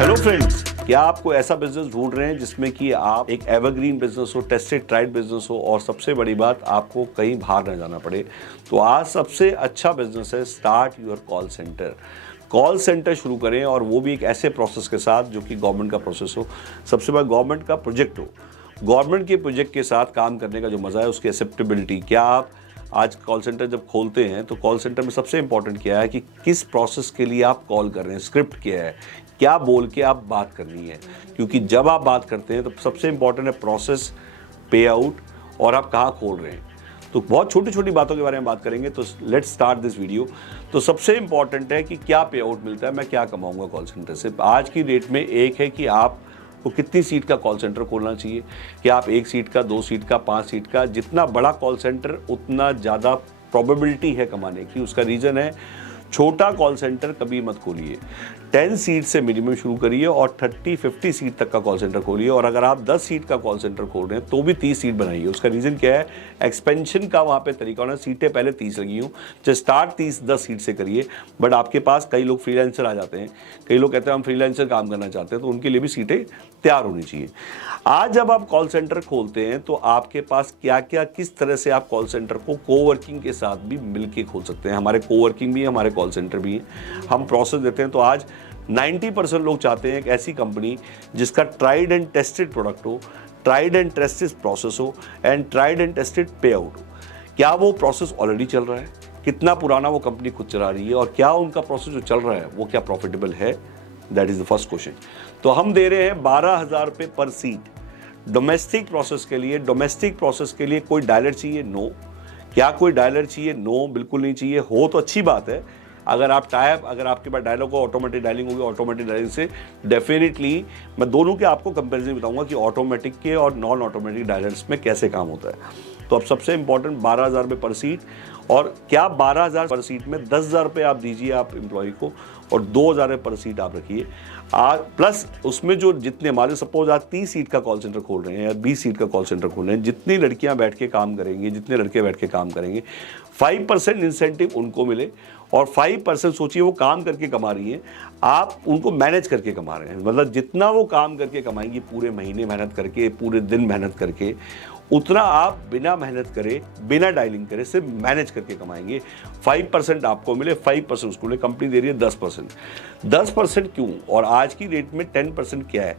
Hello friends, क्या आपको ऐसा बिजनेस ढूंढ रहे हैं जिसमें कि आप एक एवरग्रीन बिजनेस हो, टेस्टेड ट्राइड बिजनेस हो और सबसे बड़ी बात आपको कहीं बाहर न जाना पड़े? तो आज सबसे अच्छा बिजनेस है start your call centre. Call centre शुरू करें और वो भी एक ऐसे प्रोसेस के साथ जो कि गवर्नमेंट का प्रोसेस हो, सबसे बड़ा गवर्नमेंट का प्रोजेक्ट हो। गवर्नमेंट के प्रोजेक्ट के साथ काम करने का जो मज़ा है, उसकी एक्सेप्टेबिलिटी। क्या आप आज कॉल सेंटर जब खोलते हैं तो कॉल सेंटर में सबसे इंपॉर्टेंट क्या है कि किस प्रोसेस के लिए आप कॉल कर रहे हैं, स्क्रिप्ट क्या है, क्या बोल के आप बात करनी है। क्योंकि जब आप बात करते हैं तो सबसे इंपॉर्टेंट है प्रोसेस, पे आउट और आप कहाँ खोल रहे हैं। तो बहुत छोटी छोटी बातों के बारे में बात करेंगे। तो लेट्स स्टार्ट दिस वीडियो। तो सबसे इंपॉर्टेंट है कि क्या पे आउट मिलता है, मैं क्या कमाऊंगा कॉल सेंटर से। आज की डेट में एक है कि आप को कितनी सीट का कॉल सेंटर खोलना चाहिए, कि आप 1 सीट का, 2 सीट का, 5 सीट का। जितना बड़ा कॉल सेंटर उतना ज़्यादा प्रोबेबिलिटी है कमाने की। उसका रीज़न है, छोटा कॉल सेंटर कभी मत खोलिए। 10 सीट से मिनिमम शुरू करिए और 30-50 सीट तक का कॉल सेंटर खोलिए। और अगर आप 10 सीट का कॉल सेंटर खोल रहे हैं तो भी 30 सीट बनाइए। उसका रीज़न क्या है, एक्सपेंशन का वहाँ पे तरीका होना। सीटें पहले 30 लगी हूँ, तो स्टार्ट 10 सीट से करिए। बट आपके पास कई लोग फ्रीलांसर आ जाते हैं, कई लोग कहते हैं हम फ्रीलांसर काम करना चाहते हैं, तो उनके लिए भी सीटें तैयार होनी चाहिए। आज जब आप कॉल सेंटर खोलते हैं तो आपके पास क्या क्या, किस तरह से आप कॉल सेंटर को कोवर्किंग के साथ भी मिलके खोल सकते हैं। हमारे कोवर्किंग भी है, हमारे कॉल सेंटर भी हैं, हम प्रोसेस देते हैं। तो आज 90% लोग चाहते हैं एक ऐसी कंपनी जिसका ट्राइड एंड टेस्टेड प्रोडक्ट हो, ट्राइड एंड टेस्टेड प्रोसेस हो एंड ट्राइड एंड टेस्टेड पे आउट हो। क्या वो प्रोसेस ऑलरेडी चल रहा है, कितना पुराना वो कंपनी खुद चला रही है, और क्या उनका प्रोसेस जो चल रहा है वो क्या प्रॉफिटेबल है। That is the first question. तो हम दे रहे हैं 12,000 रुपये पर सीट डोमेस्टिक प्रोसेस के लिए। डोमेस्टिक प्रोसेस के लिए कोई डायलर चाहिए? नो। क्या कोई डायलर चाहिए? नो, बिल्कुल नहीं चाहिए। हो तो अच्छी बात है। अगर आप टाइप, अगर आपके पास डायलॉग हो, ऑटोमेटिक डायलिंग होगी, ऑटोमेटिक डायलिंग से डेफिनेटली मैं दोनों के आपको कंपैरिजन बताऊंगा कि ऑटोमेटिक के और नॉन ऑटोमेटिक डायलर्स में कैसे काम होता है। तो अब सबसे इंपॉर्टेंट 12,000 रुपये पर सीट। और क्या 12,000 पर सीट में 10,000 रुपये आप दीजिए आप एम्प्लॉय को और 2,000 रुपये पर सीट आप रखिए। प्लस उसमें जो जितने, मान लो सपोज आप 30 सीट का कॉल सेंटर खोल रहे हैं या 20 सीट का कॉल सेंटर खोल रहे हैं, जितनी लड़कियां बैठ के काम करेंगी, जितने लड़के बैठ के काम करेंगे, 5% इंसेंटिव उनको मिले। और 5% सोचिए वो काम करके कमा रही हैं, आप उनको मैनेज करके कमा रहे हैं। मतलब जितना वो काम करके कमाएंगी, पूरे महीने मेहनत करके, पूरे दिन मेहनत करके, उतना आप बिना मेहनत करे, बिना डायलिंग करे, सिर्फ मैनेज करके कमाएंगे। 5% आपको मिले, 5% उसको मिले। कंपनी दे रही है 10%। 10% क्यों? और आज की रेट में 10% क्या है?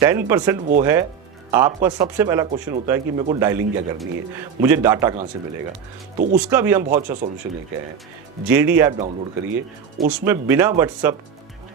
10% वो है, आपका सबसे पहला क्वेश्चन होता है कि मेरे को डायलिंग क्या करनी है, मुझे डाटा कहाँ से मिलेगा। तो उसका भी हम बहुत अच्छा सॉल्यूशन लेके आए हैं। जेडी ऐप डाउनलोड करिए, उसमें बिना व्हाट्सअप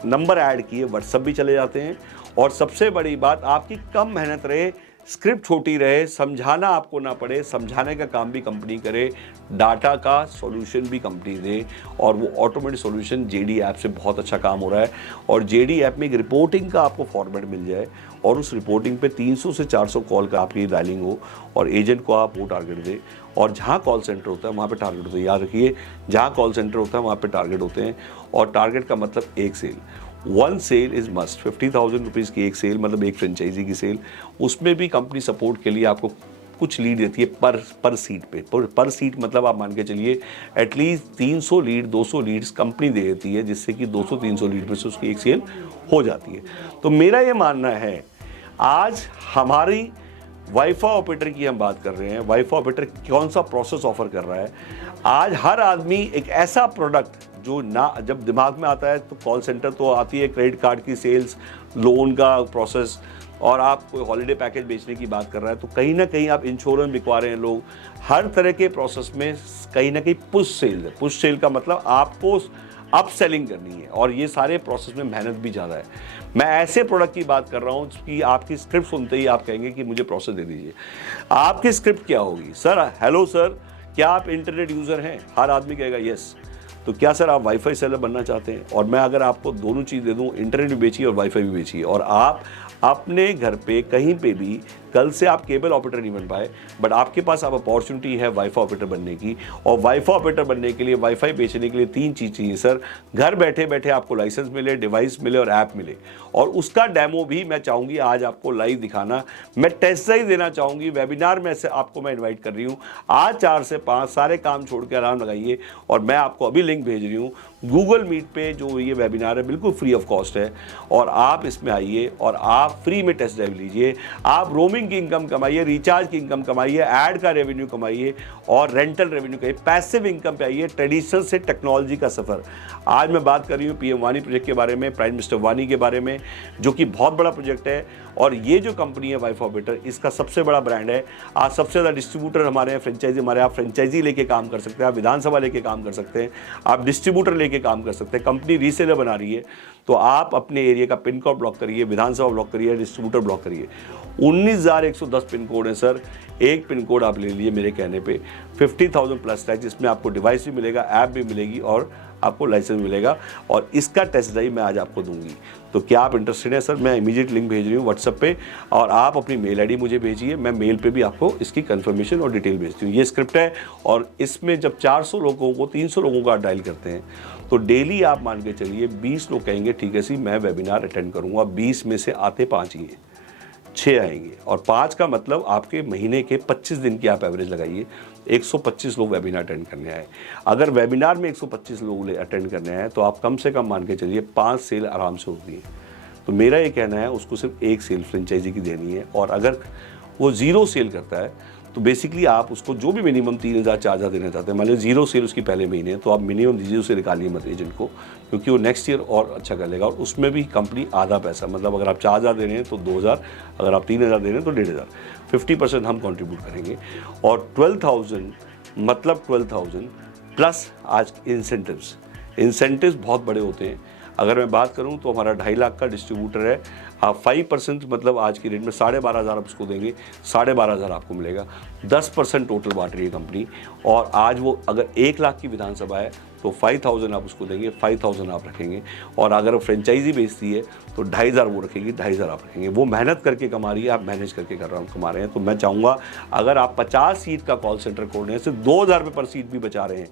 नंबर ऐड किए व्हाट्सअप भी चले जाते हैं। और सबसे बड़ी बात, आपकी कम मेहनत रहे, स्क्रिप्ट छोटी रहे, समझाना आपको ना पड़े, समझाने का काम भी कंपनी करे, डाटा का सॉल्यूशन भी कंपनी दे। और वो ऑटोमेटिक सॉल्यूशन जेडी ऐप से बहुत अच्छा काम हो रहा है। और जेडी ऐप में एक रिपोर्टिंग का आपको फॉर्मेट मिल जाए और उस रिपोर्टिंग पे 300 से 400 कॉल का आपकी डायलिंग हो और एजेंट को आप वो टारगेट दें। और जहाँ कॉल सेंटर होता है वहाँ पे टारगेट होता है। याद रखिए, जहाँ कॉल सेंटर होता है वहाँ पे टारगेट होते हैं। और टारगेट का मतलब एक sale, 1 sale is must. 50,000 rupees की एक सेल, मतलब एक फ्रेंचाइजी की सेल। उसमें भी कंपनी सपोर्ट के लिए आपको कुछ लीड देती है पर सीट पे। पर सीट मतलब आप मान के चलिए एटलीस्ट 300 लीड, 200 लीड्स कंपनी दे देती है, जिससे कि 200-300 लीड में से उसकी एक सेल हो जाती है। तो मेरा ये मानना है, आज हमारी वाईफाई ऑपरेटर की हम बात कर रहे हैं। वाईफाई ऑपरेटर कौन सा प्रोसेस ऑफर कर रहा है? आज हर आदमी एक ऐसा प्रोडक्ट जो ना, जब दिमाग में आता है तो कॉल सेंटर तो आती है, क्रेडिट कार्ड की सेल्स, लोन का प्रोसेस, और आप कोई हॉलीडे पैकेज बेचने की बात कर रहा है, तो कहीं ना कहीं आप इंश्योरेंस बिकवा रहे हैं लोग। हर तरह के प्रोसेस में कहीं ना कहीं पुश सेल है। पुश सेल का मतलब आपको अप सेलिंग करनी है, और ये सारे प्रोसेस में मेहनत भी ज़्यादा है। मैं ऐसे प्रोडक्ट की बात कर रहा हूँ कि आपकी स्क्रिप्ट सुनते ही आप कहेंगे कि मुझे प्रोसेस दे दीजिए। आपकी स्क्रिप्ट क्या होगी? सर, हेलो सर, क्या आप इंटरनेट यूज़र हैं? हर आदमी कहेगा यस। तो क्या सर आप वाईफाई सेलर बनना चाहते हैं? और मैं अगर आपको दोनों चीज़ दे दूं, इंटरनेट भी बेचिए और वाईफाई भी बेचिए, और आप अपने घर पे कहीं पे भी, कल से आप केबल ऑपरेटर नहीं बन पाए, बट आपके पास अब अपॉर्चुनिटी है वाईफाई ऑपरेटर बनने की। और वाईफाई ऑपरेटर बनने के लिए, वाईफाई बेचने के लिए 3 चीज़ चाहिए सर। घर बैठे बैठे आपको लाइसेंस मिले, डिवाइस मिले और ऐप मिले। और उसका डेमो भी मैं चाहूँगी आज आपको लाइव दिखाना। मैं टेस्ट ड्राइव देना चाहूँगी, वेबिनार में से आपको मैं इन्वाइट कर रही हूँ। आज 4 से 5 सारे काम छोड़ के आराम लगाइए, और मैं आपको अभी लिंक भेज रही हूँ। गूगल मीट पे जो ये वेबिनार है बिल्कुल फ्री ऑफ कॉस्ट है, और आप इसमें आइए और आप फ्री में टेस्ट ड्राइव लीजिए। आप रोमिंग की इनकम कमाइए, रिचार्ज की इनकम कमाइए, ऐड का रेवेन्यू कमाइए और रेंटल रेवेन्यू कमाइए, पैसिव इनकम पे आइए। ट्रेडिशनल से टेक्नोलॉजी का सफ़र। आज मैं बात कर रही हूँ पीएम वानी प्रोजेक्ट के बारे में, प्राइम मिनिस्टर वानी के बारे में, जो कि बहुत बड़ा प्रोजेक्ट है। और ये जो कंपनी है वाई फॉर बेटर, इसका सबसे बड़ा ब्रांड है। आज सबसे ज़्यादा डिस्ट्रीब्यूटर हमारे हैं, फ्रेंचाइजी हमारे। आप फ्रेंचाइजी लेके काम कर सकते हैं, आप विधानसभा लेके काम कर सकते हैं, आप डिस्ट्रीब्यूटर लेके काम कर सकते हैं। कंपनी रीसेलर बना रही है, तो आप अपने एरिया का पिन कोड ब्लॉक करिए, विधानसभा ब्लॉक करिए, डिस्ट्रीब्यूटर ब्लॉक करिए। 19,110 पिन कोड है सर। एक पिन कोड आप ले लीजिए मेरे कहने पे, 50,000 प्लस टैक्स, जिसमें आपको डिवाइस भी मिलेगा, ऐप भी मिलेगी और आपको लाइसेंस मिलेगा, और इसका टेस्ट ड्राइव मैं आज आपको दूंगी। तो क्या आप इंटरेस्टेड हैं सर? मैं इमीडिएट लिंक भेज रही हूँ व्हाट्सएप पे, और आप अपनी मेल आईडी मुझे भेजिए। मैं मेल पे भी आपको इसकी कंफर्मेशन और डिटेल भेजती हूँ। ये स्क्रिप्ट है, और इसमें जब 400 लोगों को, 300 लोगों का डायल करते हैं, तो डेली आप मान के चलिए 20 लोग कहेंगे ठीक है सी मैं वेबिनार अटेंड करूँगा। 20 में से आते 5 ही हैं, 6 आएंगे, और 5 का मतलब आपके महीने के 25 दिन की आप एवरेज लगाइए। 125 लोग वेबिनार अटेंड करने आए। अगर वेबिनार में 125 लोग अटेंड करने आए, तो आप कम से कम मान के चलिए 5 सेल आराम से होती है। तो मेरा ये कहना है उसको सिर्फ 1 सेल फ्रेंचाइजी की देनी है, और अगर वो 0 सेल करता है तो बेसिकली आप उसको जो भी मिनिमम 3,000 4,000 देना चाहते हैं, मान लीजिए 0 सेल उसकी पहले महीने है, तो आप मिनिमम 0 से निकालिए मत एजेंट को, क्योंकि वो नेक्स्ट ईयर और अच्छा कर लेगा। और उसमें भी कंपनी आधा पैसा, मतलब अगर आप 4,000 दे रहे हैं तो 2,000, अगर आप 3,000 दे रहे हैं तो 1,500, 50% हम कंट्रीब्यूट करेंगे। और 12,000 मतलब 12,000 प्लस आज इंसेंटिव्स बहुत बड़े होते हैं। अगर मैं बात करूं तो हमारा 2.5 लाख का डिस्ट्रीब्यूटर है। आप 5% मतलब आज की रेट में 12,500 आप उसको देंगे, 12,500 आपको मिलेगा। 10% टोटल बांट रही है कंपनी। और आज वो अगर 1 लाख की विधानसभा है तो 5,000 आप उसको देंगे, 5,000 आप रखेंगे। और अगर फ्रेंचाइजी बेचती है तो 2,500 वो रखेगी, 2,500 आप रखेंगे। वो मेहनत करके कमा रही है, आप मैनेज करके कमा रहे हैं। तो मैं चाहूँगा अगर आप 50 सीट का कॉल सेंटर खोल रहे हैं, सिर्फ 2,000 रुपये पर सीट भी बचा रहे हैं,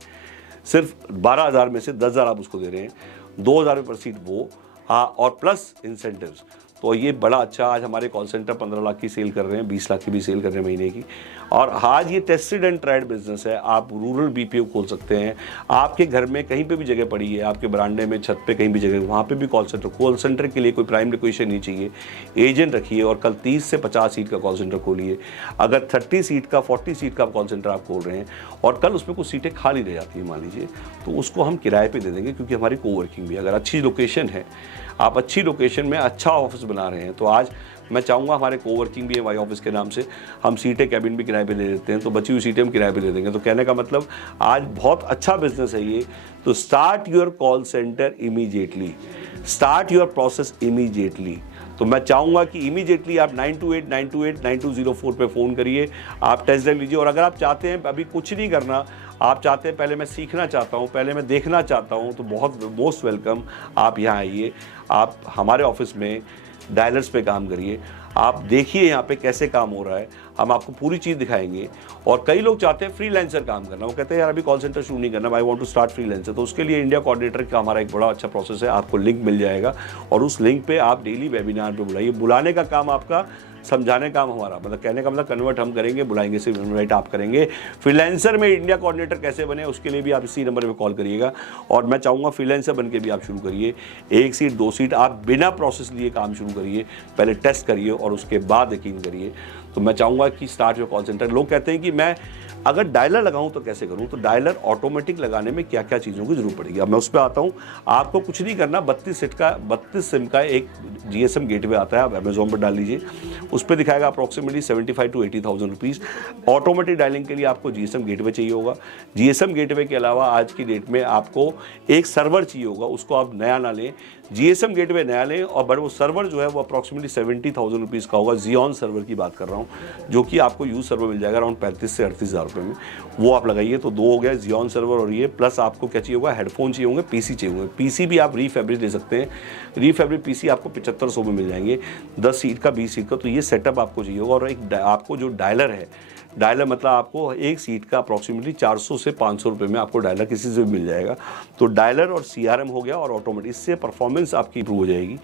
सिर्फ 12,000 में से 10,000 आप उसको दे रहे हैं, 2,000 रुपये पर सीट वो, और प्लस इंसेंटिव्स। तो ये बड़ा अच्छा, आज हमारे कॉल सेंटर 15 लाख की सेल कर रहे हैं, 20 लाख की भी सेल कर रहे हैं महीने की। और आज ये टेस्टेड एंड ट्राइड बिजनेस है। आप रूरल बीपीओ खोल सकते हैं, आपके घर में कहीं पे भी जगह पड़ी है, आपके बरांडे में, छत पे कहीं भी जगह, वहाँ पे भी कॉल सेंटर के लिए कोई प्राइम रिक्वेशन नहीं चाहिए। एजेंट रखिए और कल 30 से 50 सीट का कॉल सेंटर खोलिए। अगर 30 सीट का, 40 सीट का कॉल सेंटर आप खोल रहे हैं और कल उसमें कुछ सीटें खाली रह जाती हैं मान लीजिए, तो उसको हम किराए पर दे देंगे, क्योंकि हमारी कोवर्किंग भी, अगर अच्छी लोकेशन है, आप अच्छी लोकेशन में अच्छा ऑफिस बना रहे हैं, तो आज मैं चाहूँगा हमारे कोवर्किंग भी है वाई ऑफिस के नाम से, हम सीटें कैबिन भी किराए पे दे देते हैं, तो बची हुई सीटें हम किराए पे दे देंगे। तो कहने का मतलब आज बहुत अच्छा बिजनेस है ये। तो start your call centre immediately, start your process immediately. तो मैं चाहूँगा कि इमीडिएटली आप 928-928-9204 पे फ़ोन करिए, आप टेस्ट ड्राइव लीजिए। और अगर आप चाहते हैं अभी कुछ नहीं करना, आप चाहते हैं पहले मैं सीखना चाहता हूँ, पहले मैं देखना चाहता हूँ, तो बहुत मोस्ट वेलकम, आप यहाँ आइए। आप हमारे ऑफिस में डायलर्स पे काम करिए, आप देखिए यहाँ पे कैसे काम हो रहा है, हम आपको पूरी चीज़ दिखाएंगे। और कई लोग चाहते हैं फ्रीलांसर काम करना, वो कहते हैं यार अभी कॉल सेंटर शुरू नहीं करना, I want to start freelancer. तो उसके लिए इंडिया कोऑर्डिनेटर का हमारा एक बड़ा अच्छा प्रोसेस है, आपको लिंक मिल जाएगा, और उस लिंक पे आप डेली वेबिनार पे बुलाइए। बुलाने का काम आपका, समझाने का काम हमारा, मतलब कहने का मतलब कन्वर्ट हम करेंगे, बुलाएंगे, सिर्फ इनवाइट आप करेंगे। फ्रीलांसर में इंडिया कोऑर्डिनेटर कैसे बने, उसके लिए भी आप इसी नंबर पे कॉल करिएगा। और मैं चाहूँगा फ्रीलांसर बन के भी आप शुरू करिए। 1 सीट 2 सीट आप बिना प्रोसेस लिए काम शुरू करिए, पहले टेस्ट करिए और उसके बाद यकीन करिए। तो मैं चाहूँगा कि स्टार्ट योर कॉल सेंटर। लोग कहते हैं कि मैं अगर डायलर लगाऊं तो कैसे करूं, तो डायलर ऑटोमेटिक लगाने में क्या क्या चीज़ों की जरूरत पड़ेगी, अब मैं उस पर आता हूं। आपको कुछ नहीं करना, 32 सिम का एक GSM गेटवे आता है, आप अमेजोन पर डाल लीजिए, उस पर दिखाएगा approximately 75,000 to 80,000 rupees. Automatic dialling के लिए आपको GSM गेटवे चाहिए होगा। GSM गेटवे के अलावा आज की डेट में आपको एक सर्वर चाहिए होगा, उसको आप नया ना लें, GSM गेटवे नया लें। और बट वो सर्वर जो है वो अप्रॉक्सीमेटली 70,000 रुपीज़ का होगा। Xeon सर्वर की बात कर रहा हूँ, जो कि आपको यूज सर्वर मिल जाएगा अराउंड 35 से 38,000 रुपये में, वो आप लगाइए। तो 2 हो गया, Xeon सर्वर और ये, प्लस आपको क्या चाहिए होगा, हेडफोन चाहिए होंगे, PC चाहिए होंगे। PC भी आप रीफैब्रिक ले सकते हैं, रीफैब्रिक PC आपको 7500 में मिल जाएंगे, 10 सीट का, 20 सीट का। तो ये सेटअप आपको चाहिए होगा। और एक आपको जो डायलर है, डायलर मतलब आपको एक सीट का अप्रॉक्सीमेटली 400 से 500 रुपये में आपको डायलर किसी से भी मिल जाएगा। तो डायलर और CRM हो गया और ऑटोमेटिक, इससे परफॉर्मेंस आपकी इंप्रूव हो जाएगी।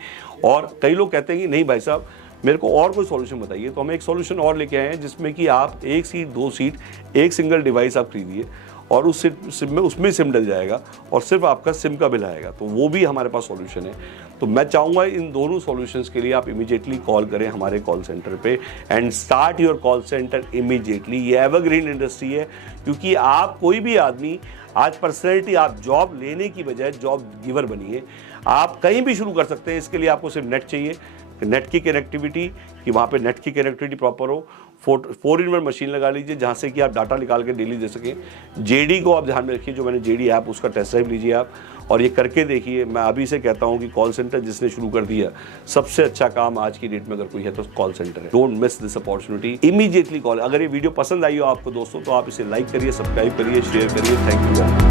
और कई लोग कहते हैं कि नहीं भाई साहब मेरे को और कोई सॉल्यूशन बताइए, तो हम एक सॉल्यूशन और लेके आए हैं, जिसमें कि आप 1 सीट 2 सीट एक सिंगल डिवाइस आप खरीदिए और उस सिम में उसमें सिम डल जाएगा और सिर्फ आपका सिम का बिल आएगा, तो वो भी हमारे पास सॉल्यूशन है। तो मैं चाहूँगा इन दोनों सॉल्यूशंस के लिए आप इमीडिएटली कॉल करें हमारे कॉल सेंटर पे and start your call centre immediately. ये एवरग्रीन इंडस्ट्री है, क्योंकि आप कोई भी आदमी आज पर्सनैलिटी, आप जॉब लेने की बजाय जॉब गिवर बनिए। आप कहीं भी शुरू कर सकते हैं। इसके लिए आपको सिर्फ नेट चाहिए, नेट की कनेक्टिविटी, कि वहाँ पे नेट की कनेक्टिविटी प्रॉपर हो। 4-in-1 मशीन लगा लीजिए जहाँ से कि आप डाटा निकाल के डेली दे सकें। जेडी को आप ध्यान में रखिए, जो मैंने जेडी ऐप उसका टेस्ट ड्राइव लीजिए आप और ये करके देखिए। मैं अभी से कहता हूँ कि कॉल सेंटर जिसने शुरू कर दिया, सबसे अच्छा काम आज की डेट में अगर कोई है तो कॉल सेंटर है। Don't miss this opportunity, immediately call. अगर ये वीडियो पसंद आई हो आपको दोस्तों, तो आप इसे लाइक करिए, सब्सक्राइब करिए, शेयर करिए। Thank you.